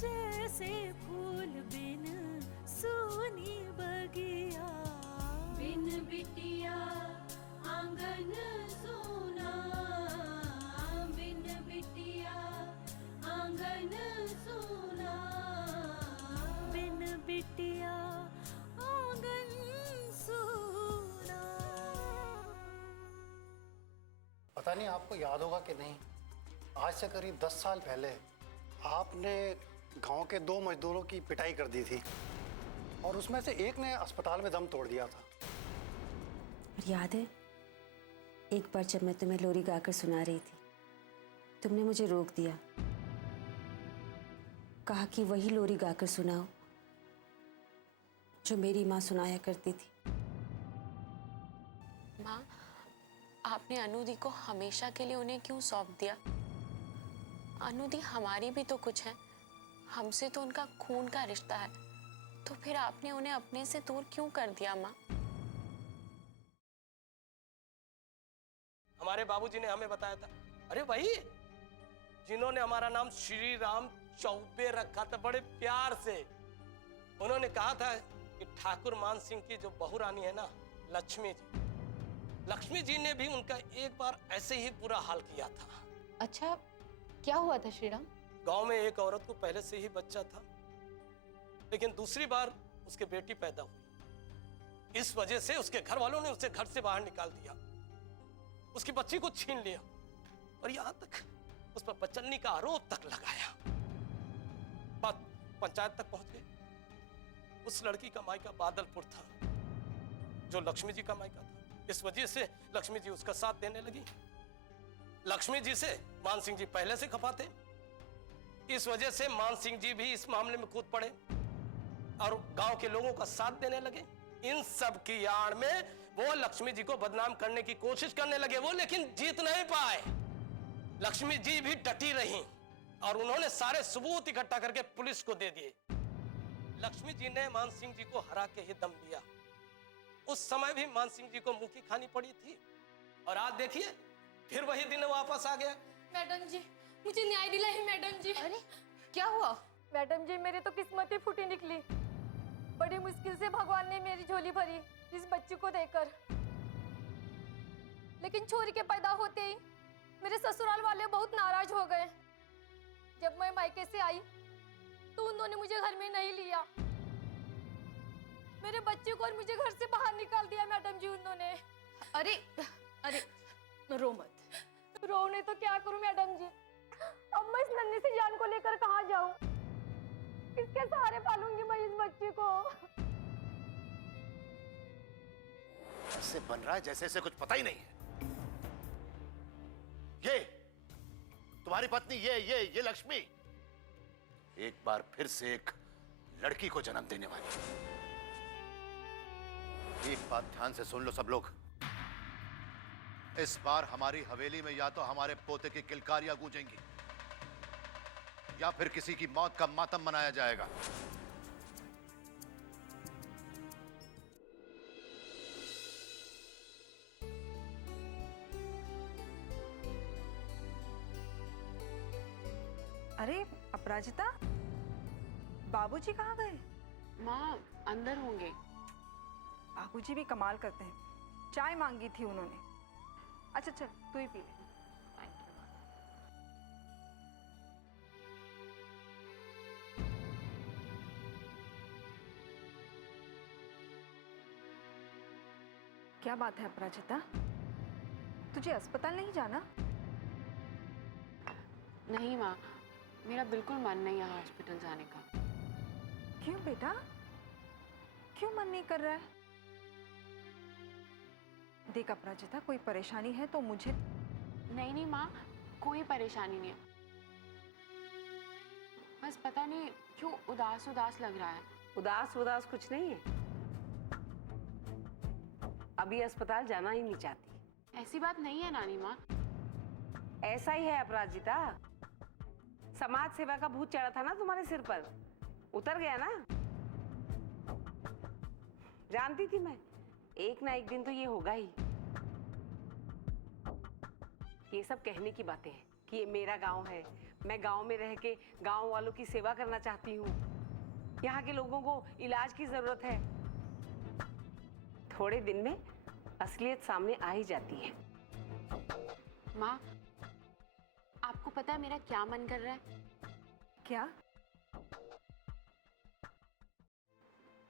जैसे फूल बिन सूनी बगिया, बिन बिटिया आंगन सूना, बिन बिटिया आंगन सूना, बिन बिटिया आंगन सूना। पता नहीं आपको याद होगा कि नहीं, आज से करीब 10 साल पहले आपने गांव के 2 मजदूरों की पिटाई कर दी थी और उसमें से एक ने अस्पताल में दम तोड़ दिया था। याद है, एक बार जब मैं तुम्हें लोरी गाकर सुना रही थी, तुमने मुझे रोक दिया, कहा कि वही लोरी गाकर सुनाओ जो मेरी माँ सुनाया करती थी। माँ, आपने अनुदी को हमेशा के लिए उन्हें क्यों सौंप दिया? अनुदी हमारी भी तो कुछ है, हमसे तो उनका खून का रिश्ता है, तो फिर आपने उन्हें अपने से दूर क्यों कर दिया माँ? हमारे बाबूजी ने हमें बताया था, अरे भाई जिन्होंने हमारा नाम श्री राम चौबे रखा था बड़े प्यार से, उन्होंने कहा था कि ठाकुर मान सिंह की जो बहू रानी है ना, लक्ष्मी जी ने भी उनका एक बार ऐसे ही बुरा हाल किया था। अच्छा, क्या हुआ था श्रीराम? गांव में एक औरत को पहले से ही बच्चा था, लेकिन दूसरी बार उसके बेटी पैदा हुई। इस वजह से उसके घर वालों ने उसे घर से बाहर निकाल दिया, उसकी बच्ची को छीन लिया और यहां तक उस पर बचलनी का आरोप तक लगाया। बात पंचायत तक पहुंच गई। उस लड़की का मायका बादलपुर था, जो लक्ष्मी जी का मायका था। इस वजह से लक्ष्मी जी उसका साथ देने लगी। लक्ष्मी जी से मान सिंह जी पहले से खफा थे, इस वजह से मान सिंह जी भी इस मामले में कूद पड़े और गांव के लोगों का साथ देने लगे। इन सब की आड़ में वो लक्ष्मी जी को बदनाम करने की कोशिश करने लगे, वो लेकिन जीत नहीं पाए। लक्ष्मी जी भी डटी रहीं और उन्होंने सारे सबूत इकट्ठा करके पुलिस को दे दिए। लक्ष्मी जी ने मान सिंह जी को हरा के ही दम लिया। उस समय भी मान सिंह जी को मुंह की खानी पड़ी थी और आज देखिए फिर वही दिन वापस आ गया। मैडम जी, मुझे न्याय दिलाइए मैडम जी। अरे क्या हुआ? मैडम जी, मेरी तो किस्मत ही फूटी निकली। बड़ी मुश्किल से भगवान ने मेरी झोली भरी इस बच्ची को देकर, लेकिन छोरी के पैदा होते ही मेरे ससुराल वाले बहुत नाराज हो गए। जब मैं मायके से आई तो उन्होंने मुझे घर में नहीं लिया, मेरे बच्चे को और मुझे घर से बाहर निकाल दिया मैडम जी उन्होंने। अरे अरे रो मत। रोने तो क्या करूं मैडम जी, अब मैं इस नन्ही सी जान को लेकर कहाँ जाऊं? किसके सहारे पालूंगी मैं इस बच्ची को? ऐसे बन रहा है जैसे इसे कुछ पता ही नहीं है। ये तुम्हारी पत्नी, ये लक्ष्मी एक बार फिर से एक लड़की को जन्म देने वाली है। एक बात ध्यान से सुन लो सब लोग, इस बार हमारी हवेली में या तो हमारे पोते की किलकारियां गूंजेंगी या फिर किसी की मौत का मातम मनाया जाएगा। अरे अपराजिता, बाबूजी कहाँ गए? माँ अंदर होंगे। बाबूजी भी कमाल करते हैं, चाय मांगी थी उन्होंने। अच्छा चल तू ही पी ले। क्या बात है अपराजिता, तुझे अस्पताल नहीं जाना? नहीं माँ, मेरा बिल्कुल मन नहीं है हॉस्पिटल जाने का। क्यों बेटा, क्यों मन नहीं कर रहा है? देख अपराजिता, कोई परेशानी है तो मुझे। नहीं माँ, कोई परेशानी नहीं है, बस पता नहीं क्यों उदास उदास लग रहा है। उदास उदास कुछ नहीं है, अभी अस्पताल जाना ही नहीं चाहती। ऐसी बात नहीं है नानी माँ। ऐसा ही है अपराजिता, समाज सेवा का भूत चढ़ा था ना तुम्हारे सिर पर, उतर गया ना। जानती थी मैं, एक ना एक दिन तो ये होगा ही। ये सब कहने की बातें हैं कि ये मेरा गांव है, मैं गांव में रह के गांव वालों की सेवा करना चाहती हूँ। यहाँ के लोगों को इलाज की जरूरत है। थोड़े दिन में असलियत सामने आ ही जाती है। माँ, आपको पता है मेरा क्या मन कर रहा है? क्या?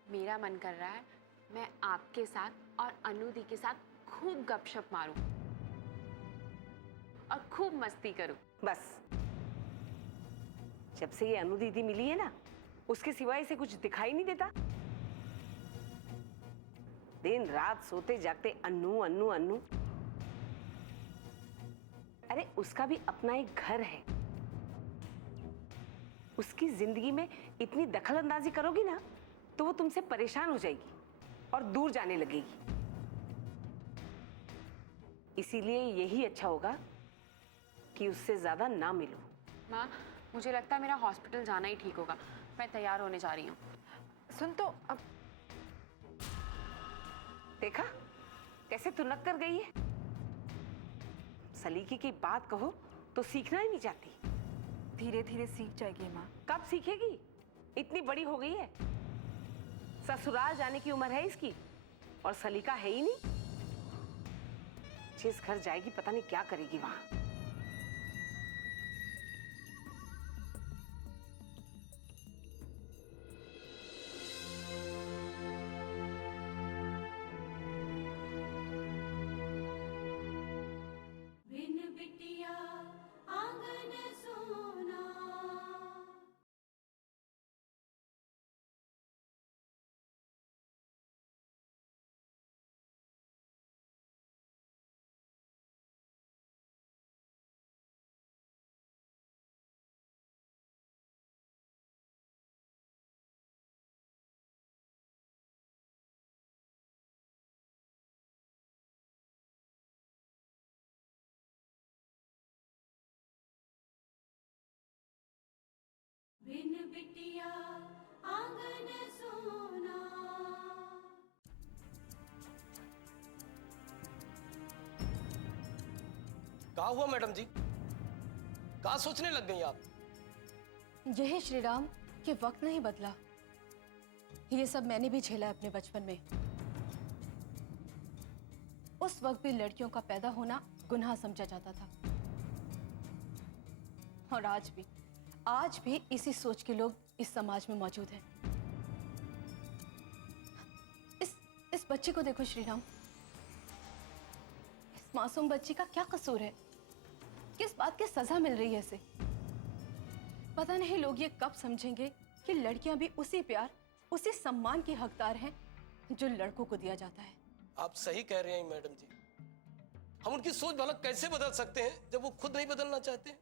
मेरा मन कर रहा है मैं आपके साथ और अनुदी के साथ खूब गपशप मारूं और खूब मस्ती करूं। बस, जब से ये अनु दीदी मिली है ना, उसके सिवाय इसे कुछ दिखाई नहीं देता। दिन रात सोते जागते अन्नू अन्नू अन्नू। अरे उसका भी अपना एक घर है। उसकी जिंदगी में इतनी दखल अंदाजी करोगी ना तो वो तुमसे परेशान हो जाएगी और दूर जाने लगेगी। इसीलिए यही अच्छा होगा कि उससे ज्यादा ना मिलो। माँ, मुझे लगता है मेरा हॉस्पिटल जाना ही ठीक होगा। मैं तैयार होने जा रही हूँ। सुन तो, अब देखा कैसे तुनक कर गई है। सलीके की बात कहो तो सीखना ही नहीं चाहती। धीरे धीरे सीख जाएगी माँ। कब सीखेगी? इतनी बड़ी हो गई है। ससुराल जाने की उम्र है इसकी और सलीका है ही नहीं। जिस घर जाएगी पता नहीं क्या करेगी वहां। बिन बिटिया आंगन सोना। बिन बिटिया आंगन सोना। कहा हुआ मैडम जी? कहा सोचने लग गई आप? यही श्री राम कि वक्त नहीं बदला। ये सब मैंने भी झेला है अपने बचपन में। उस वक्त भी लड़कियों का पैदा होना गुनाह समझा जाता था, और आज भी इसी सोच के लोग इस समाज में मौजूद हैं। इस बच्चे को देखो श्री राम। इस मासूम बच्ची का क्या कसूर है? किस बात की सजा मिल रही है इसे? पता नहीं लोग ये कब समझेंगे कि लड़कियां भी उसी प्यार, उसी सम्मान की हकदार हैं जो लड़कों को दिया जाता है। आप सही कह रहे हैं मैडम जी। हम उनकी सोच भला कैसे बदल सकते हैं जब वो खुद नहीं बदलना चाहते,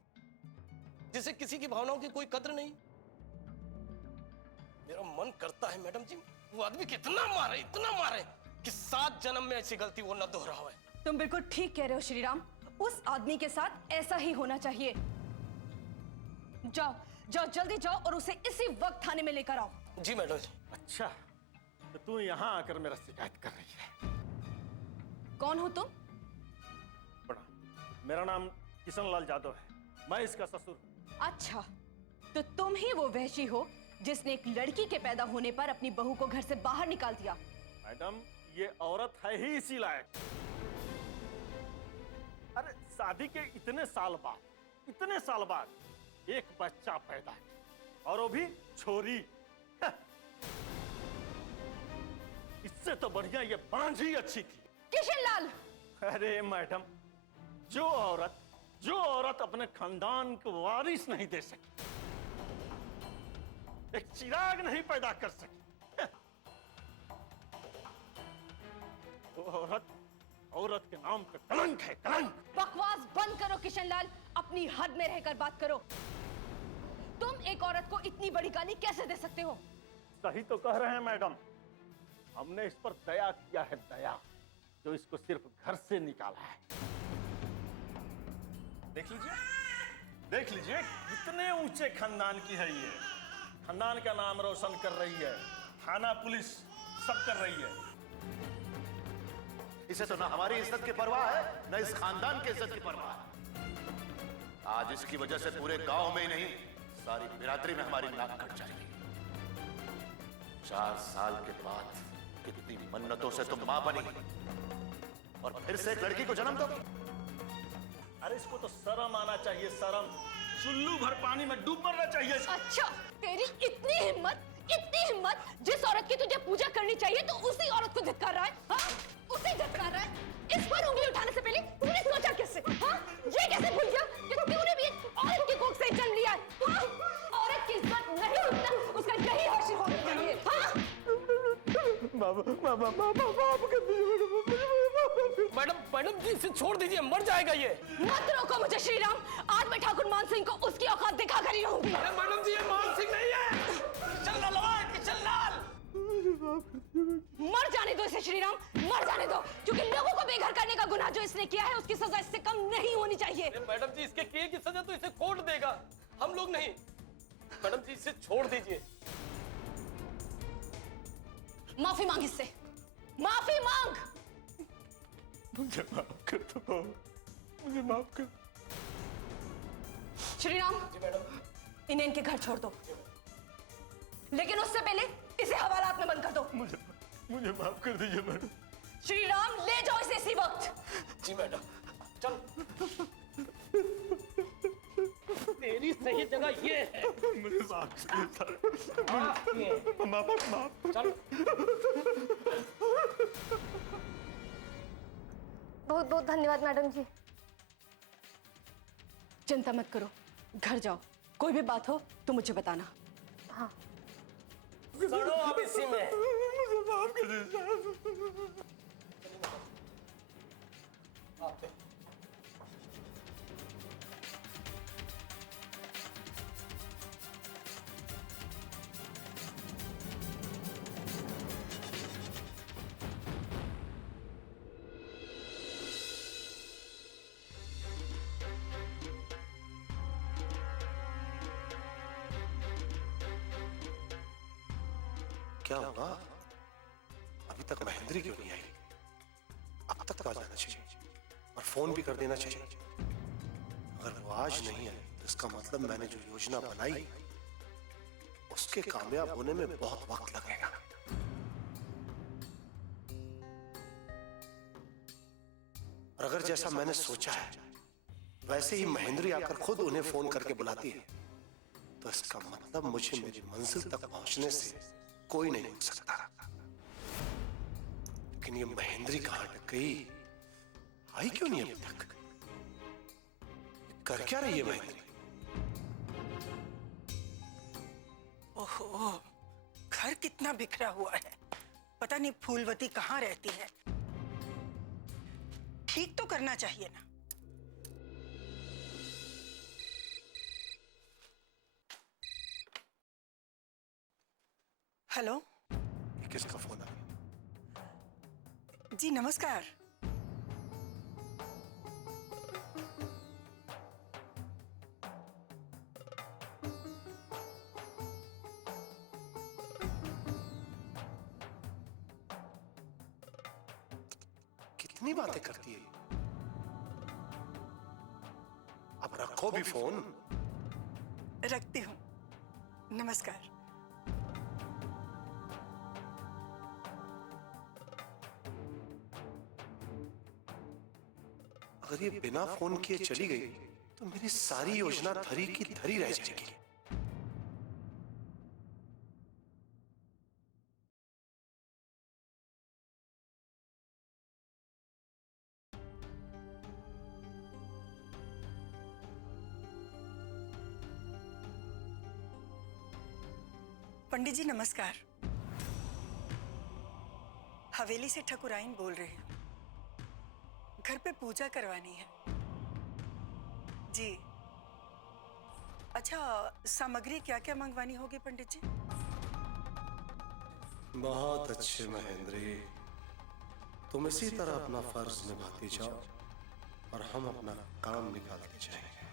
जिसे किसी की भावनाओं की कोई कद्र नहीं। मेरा मन करता है मैडम जी वो आदमी को इतना मारे कि 7 जन्म में ऐसी गलती वो न दोहरावे। तुम बिल्कुल ठीक कह रहे हो श्री राम। उस आदमी के साथ ऐसा ही होना चाहिए। जाओ जाओ, जल्दी जाओ और उसे इसी वक्त थाने में लेकर आओ। जी मैडम जी। अच्छा, तो तू यहाँ आकर मेरा शिकायत कर रही है? कौन हो तुम? बड़ा, मेरा नाम किशन लाल यादव है। मैं इसका ससुर। अच्छा, तो तुम ही वो वहशी हो जिसने एक लड़की के पैदा होने पर अपनी बहू को घर से बाहर निकाल दिया। मैडम, ये औरत है ही इसी लायक। अरे शादी के इतने साल बाद एक बच्चा पैदा है, और वो भी छोरी। इससे तो बढ़िया ये बांझ ही अच्छी थी। किशन लाल! अरे मैडम, जो औरत अपने खानदान को वारिस नहीं दे सकी, एक चिराग नहीं पैदा कर सकी, वो औरत के नाम पे कलंक है, कलंक। बकवास बंद करो किशन लाल, अपनी हद में रहकर बात करो। तुम एक औरत को इतनी बड़ी गाली कैसे दे सकते हो? सही तो कह रहे हैं मैडम। हमने इस पर दया किया है, दया, जो इसको सिर्फ घर से निकाला है। देख लीजिए कितने ऊंचे खानदान की है ये। खानदान का नाम रोशन कर रही है, थाना पुलिस सब कर रही है। इसे तो ना हमारी इज्जत की परवाह है, ना इस खानदान की इज्जत की परवाह है। आज इसकी वजह से पूरे गांव में ही नहीं, सारी बिरादरी में हमारी नाक कट जाएगी। 4 साल के बाद कितनी मन्नतों से तुम मां बनी और फिर से एक लड़की को जन्म दोगी। अरे इसको तो शर्म आना चाहिए, शर्म। चुल्लू भर पानी में डूब मरना चाहिए। अच्छा, तेरी इतनी हिम्मत जिस औरत की तुझे पूजा करनी चाहिए तो उसी औरत को धिक्कार रहा है, हाँ? उसे धिक्कार रहा है। इस पर उंगली उठाने से पहले तूने सोचा कैसे, हाँ? ये कैसे भूल गया कि तूने भी एक औरत की कोख से जन्म लिया है, हाँ? औरत की इज्जत नहीं उठता, उसका यही हाशिर होना चाहिए, हाँ? मैडम जी, इसे छोड़ दीजिए, मर जाएगा ये। मत रोको मुझे श्रीराम, आज मैं ठाकुर मान सिंह को उसकी औकात दिखा कर ही रहूंगी। अरे मैडम जी, ये मान सिंह नहीं है। चल लाल, चल लाल। मर जाने दो इसे श्रीराम, मर जाने दो, क्योंकि लोगों को बेघर करने का गुनाह जो इसने किया है उसकी सजा इससे कम नहीं होनी चाहिए। मैडम जी, इसके किए की सजा तो इसे कोर्ट देगा, हम लोग नहीं। मैडम जी, इसे छोड़ दीजिए। माफी मांग इससे, माफी मांग। मुझे माफ कर दो, मुझे माफ कर। श्रीराम जी मैडम। इन्हें इनके घर छोड़ दो, लेकिन उससे पहले इसे हवालात में बंद कर दो। मुझे माफ कर दीजिए मैडम। श्रीराम ले जाओ इसे इसी वक्त। जी मैडम, चल। तेरी सही जगह ये है। मुझे माफ कर दीजिए। माफ। चल। बहुत बहुत धन्यवाद मैडम जी। चिंता मत करो, घर जाओ, कोई भी बात हो तो मुझे बताना। हाँ। सड़ो अब इसी में। मुझे माफ कर दीजिए। क्या हुआ? अभी तक महेंद्री क्यों नहीं आई? अब तक तो आ जाना चाहिए और फोन भी कर देना चाहिए। अगर वो आज नहीं आई तो इसका मतलब मैंने जो योजना बनाई उसके कामयाब होने में बहुत वक्त लगेगा। और अगर जैसा मैंने सोचा है वैसे ही महेंद्री आकर खुद उन्हें फोन करके बुलाती है तो इसका मतलब मुझे मेरी मंजिल तक पहुंचने से कोई नहीं रोक सकता। लेकिन ये महेंद्री कहां अटक गई? आई क्यों नहीं अभी तक? कर क्या रही है महेंद्री? ओहो, घर कितना बिखरा हुआ है। पता नहीं फूलवती कहाँ रहती है। ठीक तो करना चाहिए ना। हेलो, किसका फोन है? जी नमस्कार। कितनी बातें करती है? अब रखो भी फोन। रखती हूँ। नमस्कार। अगर ये बिना फोन किए चली गई तो मेरी सारी योजना धरी की धरी रह जाएगी। पंडित जी नमस्कार। हवेली से ठकुराइन बोल रही हूँ। घर पे पूजा करवानी है। जी। अच्छा, सामग्री क्या क्या मंगवानी होगी पंडित जी? बहुत अच्छे महेंद्री, तुम इसी तरह अपना फर्ज निभाती जाओ और हम अपना काम निकालते जाएंगे।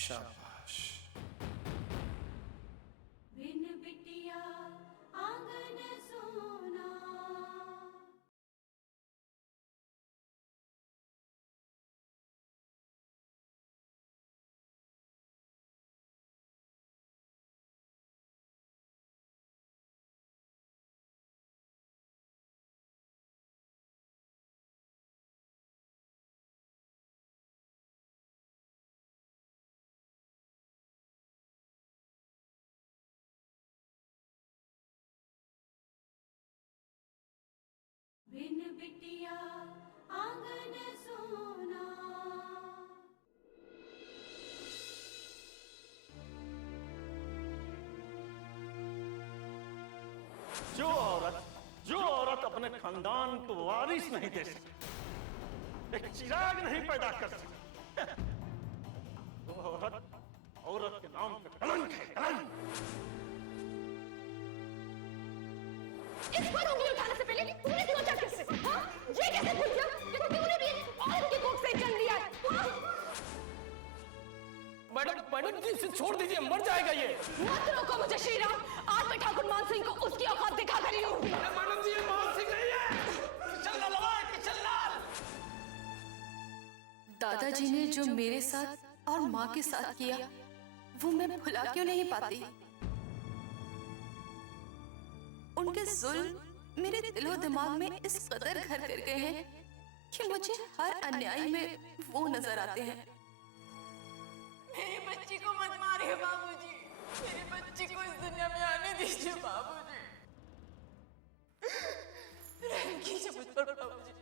शाबाश। बिटिया आंगन सोना। जो औरत अपने खानदान को वारिस नहीं दे सकती, एक चिराग नहीं पैदा कर सकती, वो औरत के नाम पे कलंक है, कलंक। इस पर उंगली उठाने से पहले तूने सोचा कैसे? हाँ? ये कैसे भूल गया कि तूने भी औरत की कोख से जन्म लिया है? हाँ? मैडम जी इसे छोड़ दीजिए, मर जाएगा ये। मत रोको मुझे श्रीराम, आज मैं ठाकुर मान सिंह को उसकी औकात दिखा कर ही रहूंगी। मैडम जी ये मान सिंह नहीं है, किशन लाल है, किशन लाल। दादाजी ने जो मेरे साथ और माँ के साथ किया वो मैं भुला क्यों नहीं पाती? उनके जुल्म मेरे दिलो दिमाग में इस कदर घर कर गए हैं कि मुझे हर अन्याय में वो नजर आते हैं। मेरी बच्ची को मत मारिए बाबूजी, मेरी बच्ची को इस दुनिया में आने दीजिए बाबूजी। रहम कीजिए मुझ पर बाबूजी,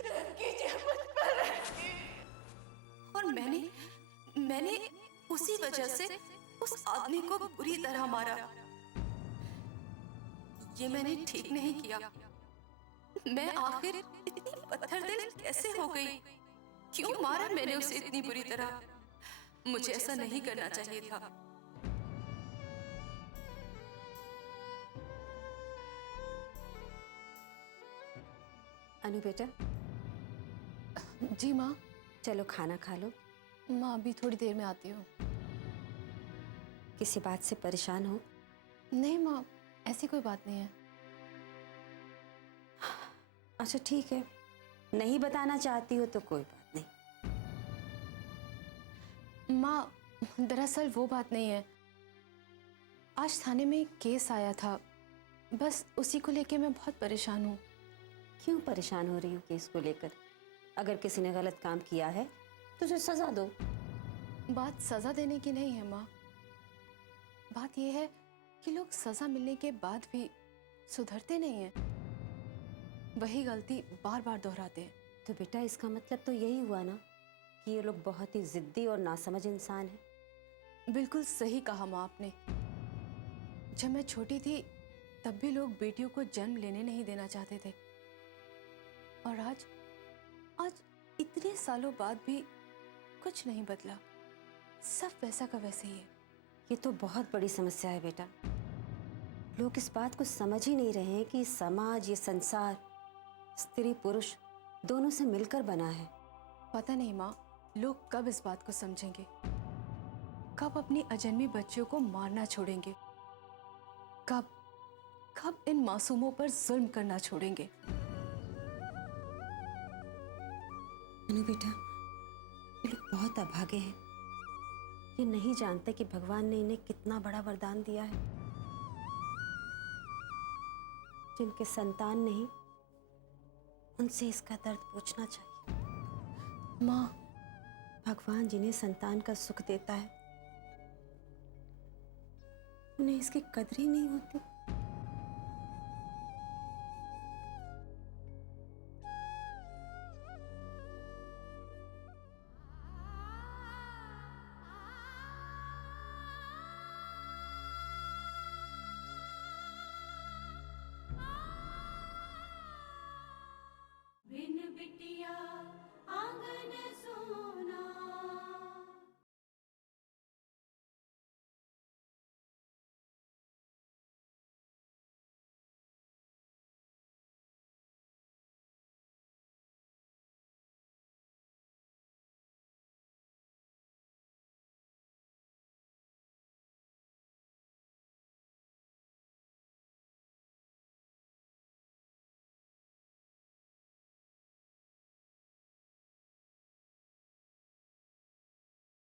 रहम कीजिए मुझ पर, रहम कीजिए। और मैंने उसी वजह से उस आदमी को बुरी तरह मारा। ये मैंने ठीक नहीं किया। मैं आखिर इतनी पत्थर दिल कैसे हो गई? क्यों मारा मैंने उसे इतनी बुरी तरह? मुझे ऐसा नहीं करना चाहिए था। अनु बेटा। जी माँ। चलो खाना खा लो। माँ अभी थोड़ी देर में आती हूँ। किसी बात से परेशान हो? नहीं माँ, ऐसी कोई बात नहीं है। अच्छा ठीक है, नहीं बताना चाहती हो तो कोई बात नहीं। माँ दरअसल वो बात नहीं है। आज थाने में एक केस आया था, बस उसी को लेके मैं बहुत परेशान हूँ। क्यों परेशान हो रही हो केस को लेकर? अगर किसी ने गलत काम किया है तो उसे सजा दो। बात सजा देने की नहीं है माँ, बात यह है कि लोग सजा मिलने के बाद भी सुधरते नहीं हैं, वही गलती बार बार दोहराते हैं। तो बेटा इसका मतलब तो यही हुआ ना कि ये लोग बहुत ही जिद्दी और नासमझ इंसान हैं। बिल्कुल सही कहा माँ आपने। जब मैं छोटी थी तब भी लोग बेटियों को जन्म लेने नहीं देना चाहते थे, और आज इतने सालों बाद भी कुछ नहीं बदला, सब वैसा का वैसे ही है। ये तो बहुत बड़ी समस्या है बेटा। लोग इस बात को समझ ही नहीं रहे हैं कि समाज, ये संसार स्त्री पुरुष दोनों से मिलकर बना है। पता नहीं माँ, लोग कब इस बात को समझेंगे, कब अपनी अजन्मी बच्चियों को मारना छोड़ेंगे, कब इन मासूमों पर जुल्म करना छोड़ेंगे। अनु बेटा, ये लोग बहुत अभागे हैं। ये नहीं जानते कि भगवान ने इन्हें कितना बड़ा वरदान दिया है। जिनके संतान नहीं, उनसे इसका दर्द पूछना चाहिए। माँ, भगवान जिन्हें संतान का सुख देता है उन्हें इसकी कदर ही नहीं होती। बिन बिटिया आंगन सोना।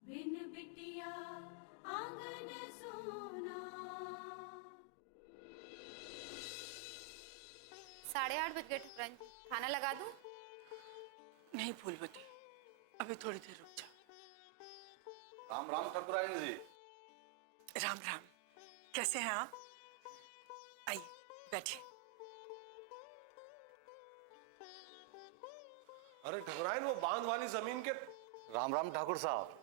बिन बिटिया आंगन सोना। 8:30 बज गए ठकुराइन जी, खाना लगा दूं? नहीं फूलवती, अभी थोड़ी देर रुक जा। राम राम ठकुराइन जी। राम राम, कैसे हैं आप? आइए बैठिए। अरे ठकुराइन, वो बांध वाली जमीन के। राम राम ठाकुर साहब।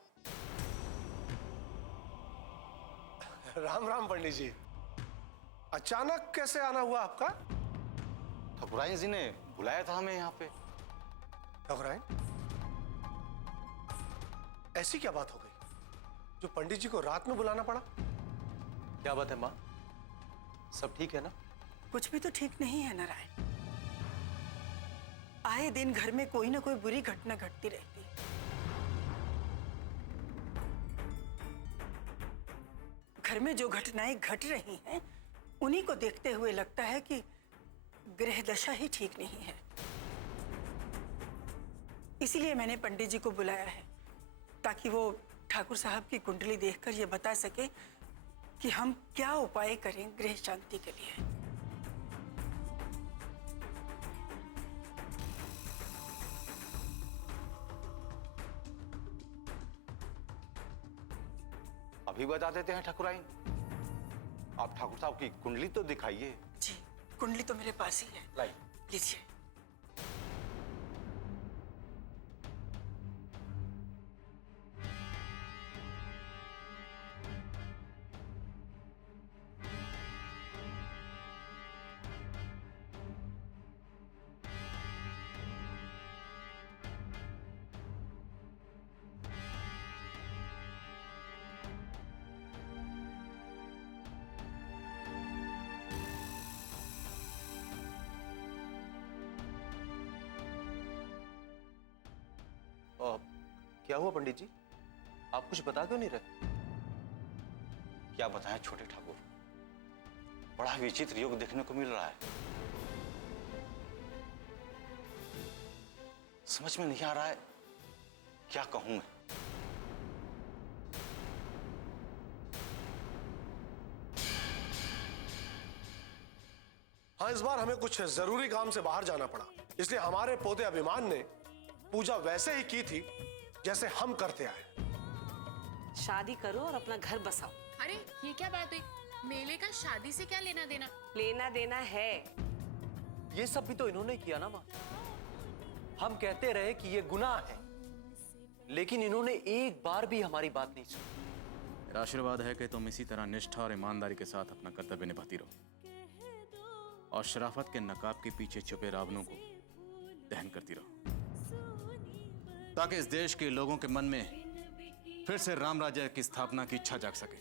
राम राम पंडित जी। अचानक कैसे आना हुआ आपका? ठकुराइन जी ने बुलाया था हमें यहाँ पे। ठकुराइन, ऐसी क्या बात हो गई जो पंडित जी को रात में बुलाना पड़ा? क्या बात है माँ? सब ठीक है ना? कुछ भी तो ठीक नहीं है नारायण। आए दिन घर में कोई ना कोई बुरी घटना घटती रहती है। घर में जो घटनाएं घट रही हैं, उन्हीं को देखते हुए लगता है कि ग्रह दशा ही ठीक नहीं है। इसीलिए मैंने पंडित जी को बुलाया है, ताकि वो ठाकुर साहब की कुंडली देखकर ये बता सके कि हम क्या उपाय करें गृह शांति के लिए। अभी बता देते हैं ठकुराइन। आप ठाकुर साहब की कुंडली तो दिखाइए। जी, कुंडली तो मेरे पास ही है। लाई। लीजिए। क्या हुआ पंडित जी? आप कुछ बता क्यों नहीं रहे? क्या बताएं छोटे ठाकुर, बड़ा विचित्र योग देखने को मिल रहा है। समझ में नहीं आ रहा है क्या कहूं मैं। हाँ, इस बार हमें कुछ जरूरी काम से बाहर जाना पड़ा, इसलिए हमारे पोते अभिमान ने पूजा वैसे ही की थी जैसे हम करते आए। शादी करो और अपना घर बसाओ। अरे ये क्या बात हुई? मेले का शादी से क्या लेना देना? लेना देना है। ये सब भी तो इन्होंने किया ना माँ। हम कहते रहे कि ये गुनाह है, लेकिन इन्होंने एक बार भी हमारी बात नहीं सुनी। मेरा आशीर्वाद है कि तुम इसी तरह निष्ठा और ईमानदारी के साथ अपना कर्तव्य निभाती रहो और शराफत के नकाब के पीछे छुपे रावणों को दहन करती रहो, ताकि इस देश के लोगों के मन में फिर से राम राज्य की स्थापना की इच्छा जाग सके।